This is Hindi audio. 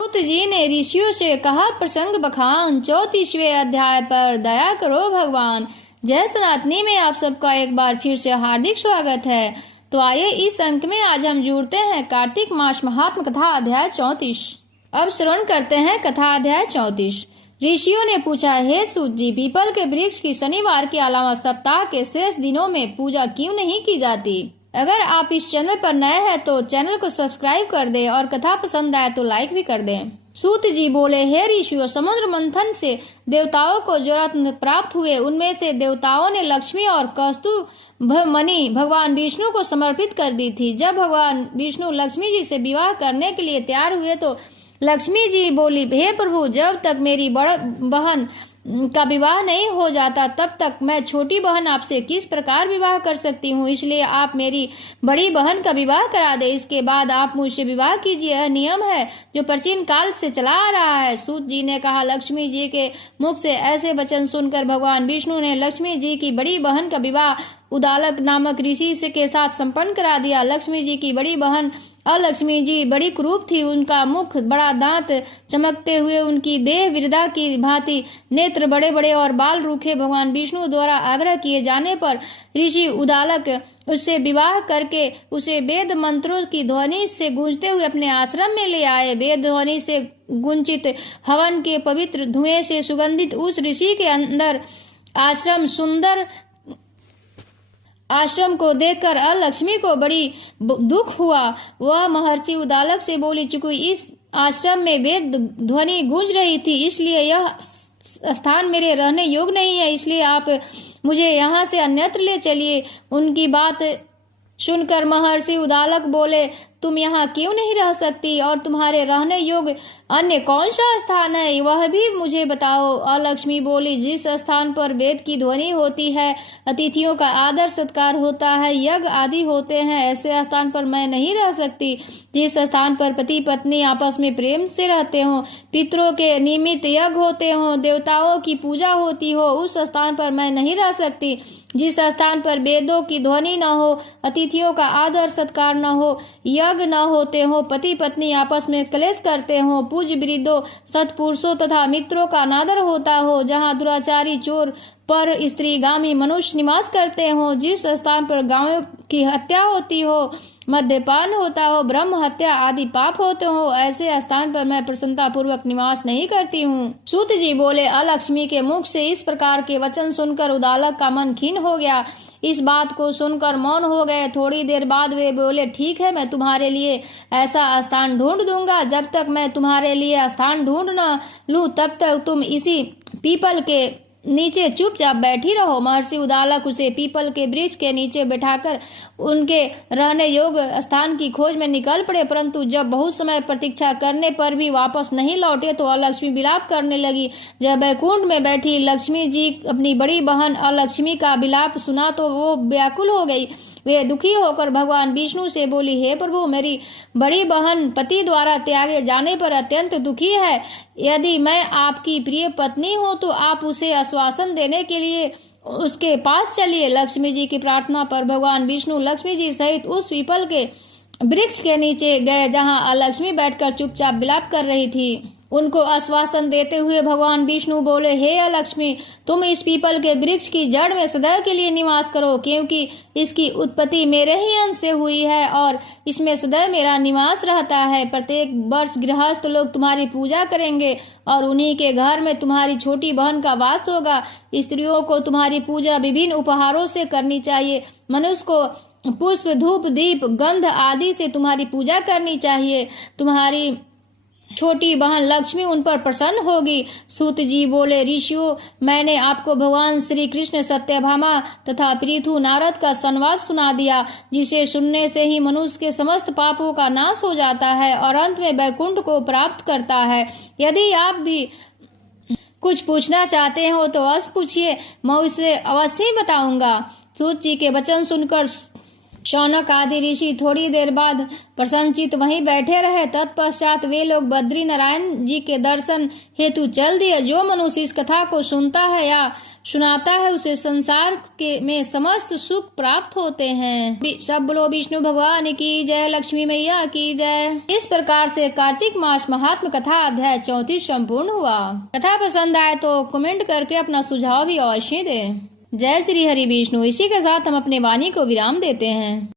सूत जी ने ऋषियों से कहा, प्रसंग बखान 34वें अध्याय पर दया करो भगवान। जय सनातनी में आप सबका एक बार फिर से हार्दिक स्वागत है। तो आइए इस अंक में आज हम जुड़ते हैं कार्तिक मास महात्म कथा अध्याय 34। अब श्रवण करते हैं कथा अध्याय 34। ऋषियों ने पूछा, हे सूत जी, पीपल के वृक्ष की शनिवार के अलावा सप्ताह के शेष दिनों में पूजा क्यों नहीं की जाती? अगर आप इस चैनल पर नए हैं तो चैनल को सब्सक्राइब कर दें और कथा पसंद आए तो लाइक भी कर दें। सूत जी बोले, हे ऋषियों, समुद्र मंथन से देवताओं को जो रत्न प्राप्त हुए उनमें से देवताओं ने लक्ष्मी और कौस्तुभ मणि भगवान विष्णु को समर्पित कर दी थी। जब भगवान विष्णु लक्ष्मी जी से विवाह करने के लिए तैयार हुए तो लक्ष्मी जी बोली, हे प्रभु, जब तक मेरी बड़ बहन का विवाह नहीं हो जाता तब तक मैं छोटी बहन आपसे किस प्रकार विवाह कर सकती हूँ, इसलिए आप मेरी बड़ी बहन का विवाह करा दे, इसके बाद आप मुझसे विवाह कीजिए। यह नियम है जो प्राचीन काल से चला आ रहा है। सूत जी ने कहा, लक्ष्मी जी के मुख से ऐसे वचन सुनकर भगवान विष्णु ने लक्ष्मी जी की बड़ी बहन का विवाह उदालक नामक ऋषि से के साथ संपन्न करा दिया। लक्ष्मी जी की बड़ी बहन अलक्ष्मी जी बड़ी कुरूप थी। उनका मुख बड़ा, दांत चमकते हुए, उनकी देह वृद्धा की भांति, नेत्र बड़े बड़े और बाल रूखे। भगवान विष्णु द्वारा आग्रह किए जाने पर ऋषि उदालक उससे विवाह करके उसे वेद मंत्रों की ध्वनि से गूंजते हुए अपने आश्रम में ले आए। वेद ध्वनि से गुंजित हवन के पवित्र धुएं से सुगंधित उस ऋषि के अंदर आश्रम को देखकर अलक्ष्मी को बड़ी दुख हुआ। वह महर्षि उदालक से बोली, चूंकि इस आश्रम में वेद ध्वनि गूंज रही थी इसलिए यह स्थान मेरे रहने योग्य नहीं है, इसलिए आप मुझे यहाँ से अन्यत्र ले चलिए। उनकी बात सुनकर महर्षि उदालक बोले, तुम यहाँ क्यों नहीं रह सकती और तुम्हारे रहने योग्य अन्य कौन सा स्थान है, वह भी मुझे बताओ। अलक्ष्मी बोली, जिस स्थान पर वेद की ध्वनि होती है, अतिथियों का आदर सत्कार होता है, यज्ञ आदि होते हैं, ऐसे स्थान पर मैं नहीं रह सकती। जिस स्थान पर पति पत्नी आपस में प्रेम से रहते हो, पितरों के निमित्त यज्ञ होते हो, देवताओं की पूजा होती हो, उस स्थान पर मैं नहीं रह सकती। जिस स्थान पर वेदों की ध्वनि न हो, अतिथियों का आदर सत्कार न हो, यज्ञ न होते हो, पति पत्नी आपस में क्लेश करते हो, पूज्य वृद्धों सत्पुरुषों तथा मित्रों का अनादर होता हो, जहाँ दुराचारी चोर पर स्त्रीगामी मनुष्य निवास करते हो, जिस स्थान पर गायों की हत्या होती हो, मद्यपान होता हो, ब्रह्म हत्या आदि पाप होते हो, ऐसे स्थान पर मैं प्रसन्नता पूर्वक निवास नहीं करती हूँ। सूत जी बोले, अलक्ष्मी के मुख से इस प्रकार के वचन सुनकर उदालक का मन खिन्न हो गया। इस बात को सुनकर मौन हो गए। थोड़ी देर बाद वे बोले, ठीक है, मैं तुम्हारे लिए ऐसा स्थान ढूंढ दूंगा। जब तक मैं तुम्हारे लिए स्थान ढूंढ न लूं तब तक तुम इसी पीपल के नीचे चुपचाप बैठी रहो। महर्षि उदालक उसे पीपल के वृक्ष के नीचे बैठाकर उनके रहने योग्य स्थान की खोज में निकल पड़े, परंतु जब बहुत समय प्रतीक्षा करने पर भी वापस नहीं लौटे तो अलक्ष्मी विलाप करने लगी। जब वैकुंठ में बैठी लक्ष्मी जी अपनी बड़ी बहन अलक्ष्मी का विलाप सुना तो वो व्याकुल हो गई। वे दुखी होकर भगवान विष्णु से बोली, हे प्रभु, मेरी बड़ी बहन पति द्वारा त्यागे जाने पर अत्यंत दुखी है। यदि मैं आपकी प्रिय पत्नी हूँ तो आप उसे आश्वासन देने के लिए उसके पास चलिए। लक्ष्मी जी की प्रार्थना पर भगवान विष्णु लक्ष्मी जी सहित उस पीपल के वृक्ष के नीचे गए जहाँ अलक्ष्मी बैठकर चुपचाप विलाप कर रही थी। उनको आश्वासन देते हुए भगवान विष्णु बोले, हे अलक्ष्मी, तुम इस पीपल के वृक्ष की जड़ में सदैव के लिए निवास करो, क्योंकि इसकी उत्पत्ति मेरे ही अंश से हुई है और इसमें सदैव मेरा निवास रहता है। प्रत्येक वर्ष गृहस्थ लोग तुम्हारी पूजा करेंगे और उन्हीं के घर में तुम्हारी छोटी बहन का वास होगा। स्त्रियों को तुम्हारी पूजा विभिन्न उपहारों से करनी चाहिए। मनुष्य को पुष्प, धूप, दीप, गंध आदि से तुम्हारी पूजा करनी चाहिए। तुम्हारी छोटी बहन लक्ष्मी उन पर प्रसन्न होगी। सूत जी बोले, ऋषियों, मैंने आपको भगवान श्री कृष्ण, सत्यभामा तथा पृथु नारद का संवाद सुना दिया, जिसे सुनने से ही मनुष्य के समस्त पापों का नाश हो जाता है और अंत में वैकुंठ को प्राप्त करता है। यदि आप भी कुछ पूछना चाहते हो तो अवश्य पूछिए, मैं उसे अवश्य ही बताऊंगा। सूत जी के वचन सुनकर शौनक आदि ऋषि थोड़ी देर बाद प्रसन्नचित वहीं बैठे रहे। तत्पश्चात वे लोग बद्री नारायण जी के दर्शन हेतु चल दिए। जो मनुष्य इस कथा को सुनता है या सुनाता है उसे संसार के में समस्त सुख प्राप्त होते हैं। सब बोलो विष्णु भगवान की जय, लक्ष्मी मैया की जय। इस प्रकार से कार्तिक मास महात्म कथा अध्याय 34 संपूर्ण हुआ। कथा पसंद आए तो कमेंट करके अपना सुझाव भी अवश्य दें। जय श्री हरि विष्णु। इसी के साथ हम अपने वाणी को विराम देते हैं।